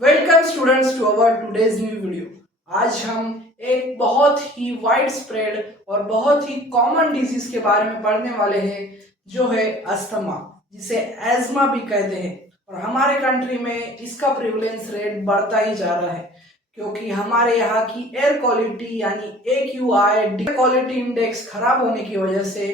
Welcome students to our today's new video. आज हम एक बहुत ही वाइड स्प्रेड और बहुत ही कॉमन डिजीज के बारे में पढ़ने वाले हैं, जो है अस्थमा, जिसे एज्मा भी कहते हैं। और हमारे कंट्री में इसका प्रिवलेंस रेट बढ़ता ही जा रहा है, क्योंकि हमारे यहाँ की एयर क्वालिटी यानी AQI क्वालिटी इंडेक्स खराब होने की वजह से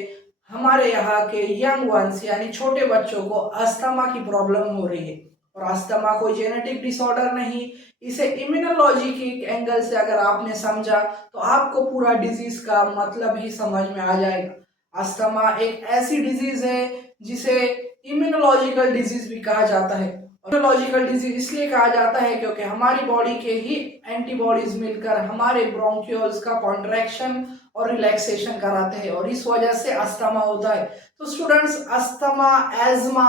हमारे यहाँ के यंग वंस यानी छोटे बच्चों को अस्थमा की प्रॉब्लम हो रही है। और अस्थमा कोई जेनेटिक डिसऑर्डर नहीं, इसे इम्यूनोलॉजी की एंगल से अगर आपने समझा तो आपको पूरा डिजीज का मतलब ही समझ में आ जाएगा। अस्थमा एक ऐसी डिजीज है जिसे इम्यूनोलॉजिकल डिजीज भी कहा जाता है। इम्यूनोलॉजिकल डिजीज इसलिए कहा जाता है क्योंकि हमारी बॉडी के ही एंटीबॉडीज मिलकर हमारे ब्रोंक्यूल्स का कॉन्ट्रैक्शन और रिलैक्सेशन कराते हैं, और इस वजह से अस्थमा होता है। तो स्टूडेंट्स, अस्थमा, एज्मा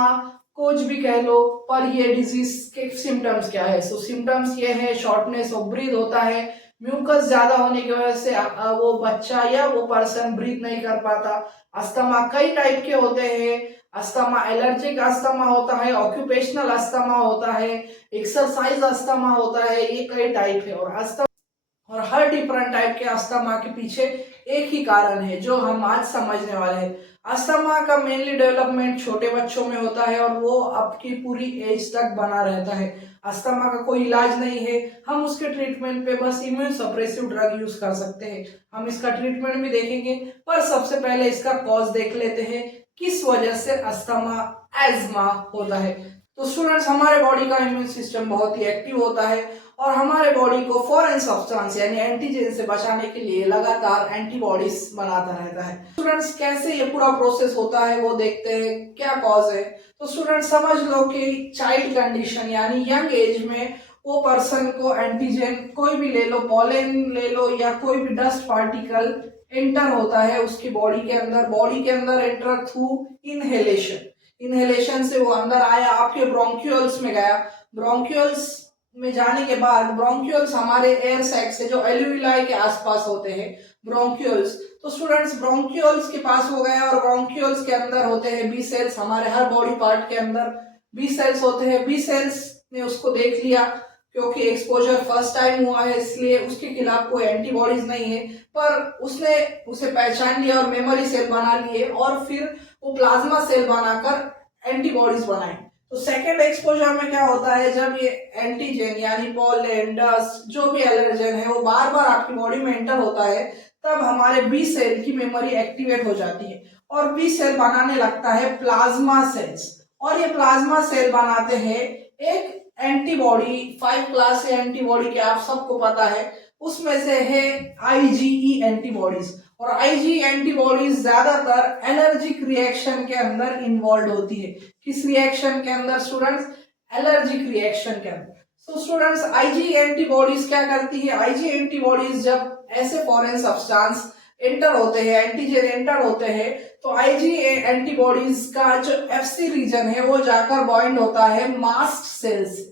कुछ भी कह लो, पर ये डिजीज के सिम्टम्स क्या है? सो सिम्टम्स ये है, शॉर्टनेस ऑफ ब्रीथ होता है, म्यूकस ज्यादा होने की वजह से वो बच्चा या वो पर्सन ब्रीथ नहीं कर पाता। अस्थमा कई टाइप के होते हैं। अस्थमा एलर्जिक अस्थमा होता है, ऑक्यूपेशनल अस्थमा होता है, एक्सरसाइज अस्थमा होता है, ये कई टाइप है। और हर डिफरेंट टाइप के अस्थमा के पीछे एक ही कारण है जो हम आज समझने वाले हैं। अस्थमा का मेनली डेवलपमेंट छोटे बच्चों में होता है और वो आपकी पूरी एज तक बना रहता है। अस्थमा का कोई इलाज नहीं है, हम उसके ट्रीटमेंट पे बस इम्यून सप्रेसिव ड्रग यूज कर सकते हैं। हम इसका ट्रीटमेंट भी देखेंगे, पर सबसे पहले इसका कॉज देख लेते हैं, किस वजह से अस्थमा एज्मा होता है। तो स्टूडेंट्स, हमारे बॉडी का इम्यून सिस्टम बहुत ही एक्टिव होता है और हमारे बॉडी को फॉरेन सब्सटेंस यानी एंटीजन से बचाने के लिए लगातार एंटीबॉडीज बनाता रहता है। स्टूडेंट्स, कैसे ये पूरा प्रोसेस होता है वो देखते हैं, क्या कॉज है। तो स्टूडेंट्स, समझ लो कि चाइल्ड कंडीशन यानी यंग एज में वो पर्सन को एंटीजन कोई भी ले लो, पॉलन ले लो या कोई भी डस्ट पार्टिकल एंटर होता है उसकी बॉडी के अंदर एंटर थ्रू इनहेलेशन से वो अंदर आया, आपके ब्रोंक्यूल्स में गया। ब्रोंक्यूल्स में जाने के बाद ब्रोंक्यूल्स हमारे एयर सैक से जो एल्यूलाई के आसपास होते हैं ब्रोंक्यूल्स, तो स्टूडेंट्स ब्रोंक्यूल्स के पास हो गया और ब्रोंक्यूल्स के अंदर होते हैं बी सेल्स। हमारे हर बॉडी पार्ट के अंदर बी सेल्स होते हैं। बी सेल्स ने उसको देख लिया, क्योंकि एक्सपोजर फर्स्ट टाइम हुआ है इसलिए उसके खिलाफ कोई एंटीबॉडीज नहीं है, पर उसने उसे पहचान लिया और मेमोरी सेल बना लिए और फिर वो प्लाज्मा सेल बनाकर एंटीबॉडीज बनाए। तो सेकेंड एक्सपोजर में क्या होता है, जब ये एंटीजन यानी पॉलन, डस्ट, जो भी एलर्जन है वो बार बार आपकी बॉडी में एंटर होता है, तब हमारे बी सेल की मेमोरी एक्टिवेट हो जाती है और बी सेल बनाने लगता है प्लाज्मा सेल्स। और ये प्लाज्मा सेल बनाते हैं एक एंटीबॉडी, 5 क्लास एंटीबॉडी के आप सबको पता है, उसमें से है IgE एंटीबॉडीज। और IgE एंटीबॉडीज ज्यादातर एलर्जिक रिएक्शन के अंदर इन्वॉल्व होती है। किस रिएक्शन के अंदर स्टूडेंट्स? एलर्जिक रिएक्शन के अंदर। तो स्टूडेंट्स, IgE एंटीबॉडीज क्या करती है? IgE एंटीबॉडीज जब ऐसे फॉरेन सब्सटेंस एंटर होते हैं, एंटीजन एंटर होते हैं, तो IgE एंटीबॉडीज का जो FC रीजन है वो जाकर बाइंड होता है मास्ट सेल से।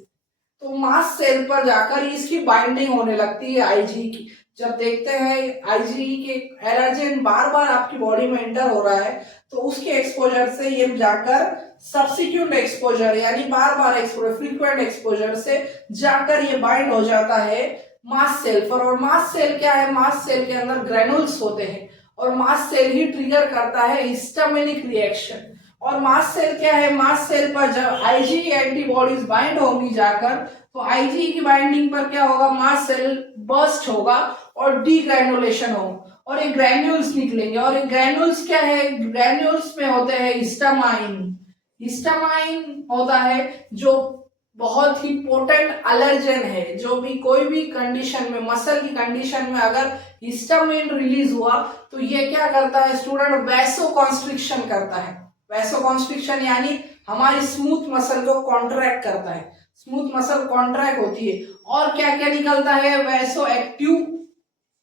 तो मास्ट सेल पर जाकर इसकी बाइंडिंग होने लगती है IgE की। जब देखते हैं IgE के एलर्जन बार बार आपकी बॉडी में एंटर हो रहा है, तो उसके एक्सपोजर से ये जाकर सब्सिक्वेंट एक्सपोजर यानी बार बार एक्सपोजर, फ्रीक्वेंट एक्सपोजर से जाकर ये बाइंड हो जाता है मास्ट सेल पर। और मास्ट सेल क्या है? मास्ट सेल के अंदर ग्रेनुल्स होते हैं और मास्ट सेल ही ट्रिगर करता है हिस्टामिनिक रिएक्शन। और मास्ट सेल क्या है? मास्ट सेल पर जब IgE एंटीबॉडीज बाइंड होंगी जाकर, तो IgE की बाइंडिंग पर क्या होगा? मास्ट सेल बर्स्ट होगा और डीग्रैनुलेशन होगा और ये ग्रैन्यूल्स निकलेंगे। और ये ग्रैन्यूल्स क्या है? ग्रैन्यूल्स में होते हैं हिस्टामाइन। हिस्टामाइन होता है जो बहुत ही पोटेंट अलर्जन है। जो भी कोई भी कंडीशन में, मसल की कंडीशन में अगर हिस्टामाइन रिलीज हुआ तो ये क्या करता है स्टूडेंट? वैसो कॉन्स्ट्रिक्शन करता है। वैसो कॉन्स्ट्रिक्शन यानी हमारी स्मूथ मसल को कॉन्ट्रैक्ट करता है। स्मूथ मसल कॉन्ट्रैक्ट होती है और क्या क्या निकलता है? वैसो एक्टिव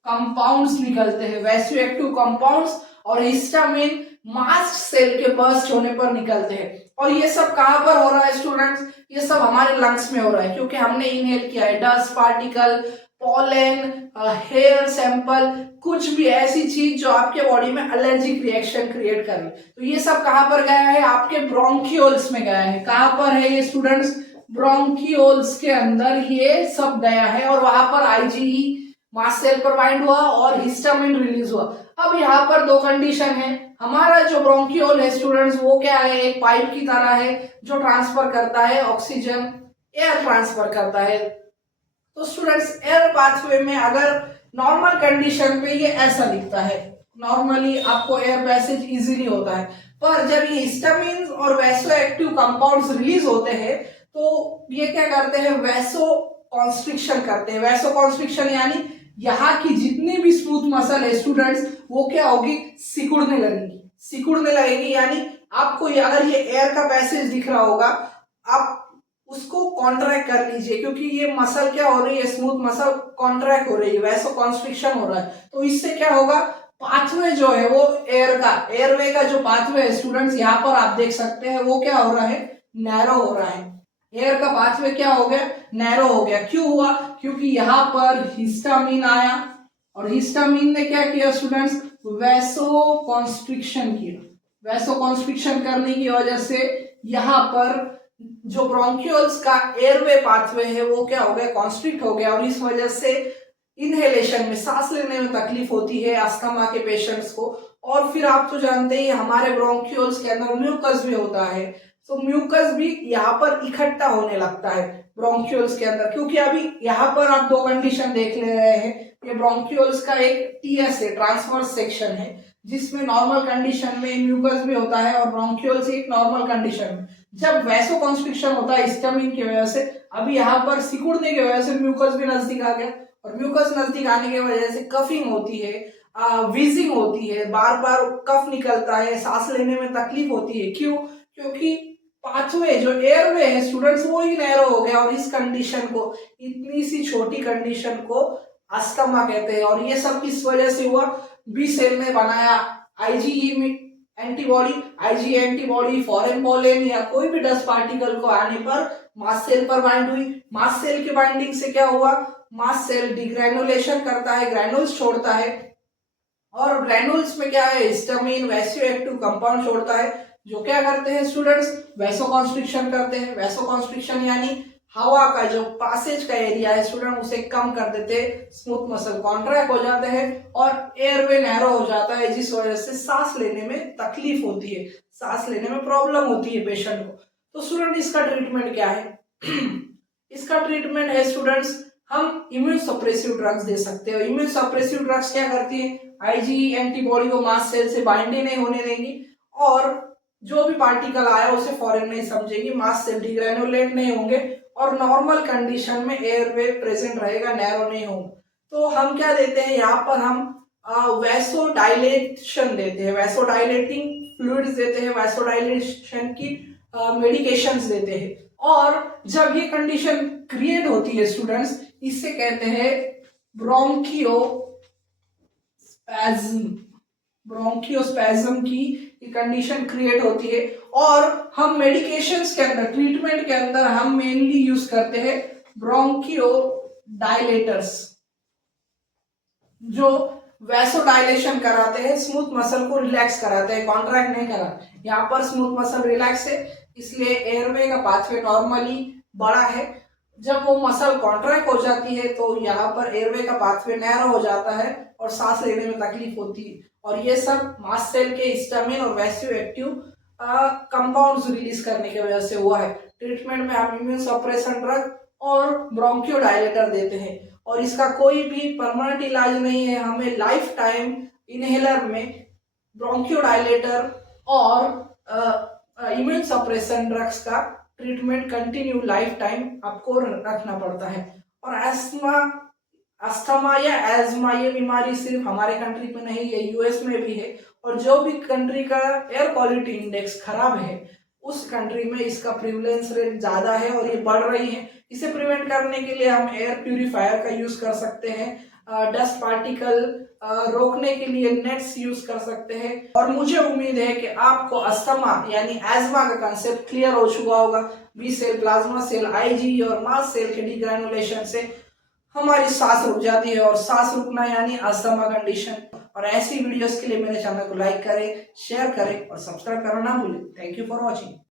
कंपाउंड्स निकलते हैं, वैसो एक्टिव कंपाउंड्स और हिस्टामिन मास्ट सेल के बर्स्ट होने पर निकलते हैं। और ये सब कहां पर हो रहा है स्टूडेंट्स? ये सब हमारे लंग्स में हो रहा है, क्योंकि हमने इनहेल किया है dust particle, pollen, hair sample, कुछ भी ऐसी चीज जो आपके बॉडी में एलर्जिक रिएक्शन क्रिएट करे। तो ये सब कहां पर गया है? आपके ब्रोंक्यूल्स में गया है। कहां पर है ये स्टूडेंट्स? ब्रोंकियोल्स के अंदर ये सब गया है और वहां पर आईजीई मास्ट सेल पर बाइंड हुआ और हिस्टामिन रिलीज हुआ। अब यहाँ पर दो कंडीशन है। हमारा जो ब्रोंकियोल है स्टूडेंट्स वो क्या है, एक पाइप की तरह है जो ट्रांसफर करता है ऑक्सीजन, एयर ट्रांसफर करता है। तो स्टूडेंट्स एयर पाथवे में अगर नॉर्मल कंडीशन पे ये ऐसा दिखता है, नॉर्मली आपको एयर पैसेज इजीली होता है, पर जब ये हिस्टामिन्स और वैसो एक्टिव कंपाउंड्स रिलीज होते हैं तो ये क्या करते हैं, वैसो कॉन्स्ट्रिक्शन करते हैं। वैसो कॉन्स्ट्रिक्शन यानी यहाँ की जितनी भी स्मूथ मसल है स्टूडेंट्स वो क्या होगी, सिकुड़ने लगेगी। सिकुड़ने लगेगी यानी आपको अगर ये एयर का पैसेज दिख रहा होगा, आप उसको कॉन्ट्रैक्ट कर लीजिए, क्योंकि ये मसल क्या हो रही है, स्मूथ मसल कॉन्ट्रैक्ट हो रही है, वैसो कॉन्स्ट्रिक्शन हो रहा है। तो इससे क्या होगा, पाथवे जो है वो एयरवे का जो पाथवे है स्टूडेंट्स यहाँ पर आप देख सकते हैं वो क्या हो रहा है, नैरो हो रहा है। एयर का पाथवे क्या हो गया, नैरो हो गया। क्यों हुआ, क्योंकि यहाँ पर हिस्टामिन आया और हिस्टामिन ने क्या किया स्टूडेंट्स, वैसो कॉन्स्ट्रिक्शन किया। वैसो कॉन्स्ट्रिक्शन करने की वजह से यहाँ पर जो ब्रोंकियोल्स का एयरवे पाथवे है वो क्या हो गया, कॉन्स्ट्रिक्ट हो गया और इस वजह से इनहेलेशन में, सांस लेने में तकलीफ होती है अस्थमा के पेशेंट्स को। और फिर आप तो जानते ही हमारे ब्रोंकियोल्स के अंदर म्यूकस भी होता है, तो म्यूकस भी यहाँ पर इकट्ठा होने लगता है ब्रोंकियोल्स के अंदर। क्योंकि अभी यहाँ पर आप दो कंडीशन देख ले रहे हैं, ये ब्रोंकियोल्स का एक टीएस है, ट्रांसवर्स सेक्शन है, जिसमें नॉर्मल कंडीशन में म्यूकस भी होता है और ब्रोंकियोल्स एक नॉर्मल कंडीशन में। जब वैसो कॉन्स्ट्रिक्शन होता है हिस्टामिन की वजह से, अभी यहाँ पर सिकुड़ने की वजह से म्यूकस भी नजदीक आ गया और म्यूकस नजदीक आने की वजह से कफिंग होती है, वीजिंग होती है, बार बार कफ निकलता है, सांस लेने में तकलीफ होती है। क्यों, क्योंकि पाथवे जो एयरवे है स्टूडेंट्स वो ही नैरो हो गया और इस कंडीशन को, इतनी सी छोटी कंडीशन को अस्थमा कहते हैं। और ये सब किस वजह से हुआ, बी सेल ने बनाया आईजीई में antibody. IG antibody foreign pollen या कोई भी डस्ट पार्टिकल को आने पर मास्ट सेल पर बाइंड हुई। मास्ट सेल की बाइंडिंग से क्या हुआ, मास्ट सेल डिग्रेनुलेशन करता है, ग्रैनुल्स छोड़ता है और ग्रैनुल्स में क्या है, हिस्टामिन वैसो एक्टिव कंपाउंड छोड़ता है, जो क्या करते हैं स्टूडेंट्स, वैसो कॉन्स्ट्रिक्शन करते हैं। वैसो कॉन्स्ट्रिक्शन यानी हवा का जो पासेज का एरिया है स्टूडेंट उसे कम कर देते हैं, स्मूथ मसल कॉन्ट्रैक्ट हो जाते हैं और एयरवे नैरो हो जाता है, जिस वजह से सांस लेने में तकलीफ होती है, सांस लेने में प्रॉब्लम होती है पेशेंट को। तो स्टूडेंट इसका ट्रीटमेंट क्या है इसका ट्रीटमेंट है स्टूडेंट्स, हम इम्यून सप्रेसिव ड्रग्स दे सकते हैं। इम्यून सप्रेसिव ड्रग्स क्या करती है, आईजी एंटीबॉडी को मास्ट सेल से बाइंड ही नहीं होने देंगी और जो भी पार्टिकल आया उसे फॉरेन नहीं समझेगी, मास्ट सेल डिग्रेनुलेट नहीं होंगे और नॉर्मल कंडीशन में एयरवे प्रेजेंट रहेगा, नैरो नहीं होगा। तो हम क्या देते हैं यहाँ पर, हम वैसो डायलेशन देते हैं, वैसो डायलेटिंग फ्लूइड्स देते हैं, वैसो डायलेशन की मेडिकेशंस देते हैं। और जब ये कंडीशन क्रिएट होती है स्टूडेंट्स, इससे कहते हैं ब्रोंकियोस्पैज्म। ब्रोंकियोस्पैज्म की कंडीशन क्रिएट होती है और हम मेडिकेशंस के अंदर, ट्रीटमेंट के अंदर हम मेनली यूज करते हैं ब्रोंकियोडायलेटर्स, जो वैसोडाइलेशन कराते हैं, स्मूथ मसल को रिलैक्स कराते हैं, कॉन्ट्रैक्ट नहीं कराते। यहाँ पर स्मूथ मसल रिलैक्स है, इसलिए एयरवे का पाथवे नॉर्मली बड़ा है। जब वो मसल कॉन्ट्रैक्ट हो जाती है तो यहाँ पर एयरवे का पाथवे नैरो हो जाता है और सांस लेने में तकलीफ होती है। और ये सब मास्ट सेल के हिस्टामिन और वैसो एक्टिव कंपाउंड्स रिलीज करने की वजह से हुआ है। ट्रीटमेंट में हम इम्यून सप्रेशन ड्रग और ब्रोंकियोडायलेटर देते हैं और इसका कोई भी परमानेंट इलाज नहीं है। हमें लाइफ टाइम इनहेलर में ब्रोंकियोडायलेटर और इम्यून सप्रेशन ड्रग्स का ट्रीटमेंट कंटिन्यू लाइफ टाइम आपको रखना पड़ता है। और अस्थमा या एज्मा ये बीमारी सिर्फ हमारे कंट्री में नहीं है, यूएस में भी है। और जो भी कंट्री का एयर क्वालिटी इंडेक्स खराब है उस कंट्री में इसका प्रिवलेंस रेट ज्यादा है और ये बढ़ रही है। इसे प्रिवेंट करने के लिए हम एयर प्यूरिफायर का यूज कर सकते हैं, डस्ट पार्टिकल रोकने के लिए नेट्स यूज कर सकते हैं। और मुझे उम्मीद है कि आपको अस्थमा यानी एज्मा का कंसेप्ट क्लियर हो चुका होगा। B cell, plasma cell, IG और मास्ट सेल के डिग्रेनुलेशन से हमारी सांस रुक जाती है और सांस रुकना यानी अस्थमा कंडीशन। और ऐसी वीडियोस के लिए मेरे चैनल को लाइक करें, शेयर करें और सब्सक्राइब करना ना भूलें। Thank you for watching.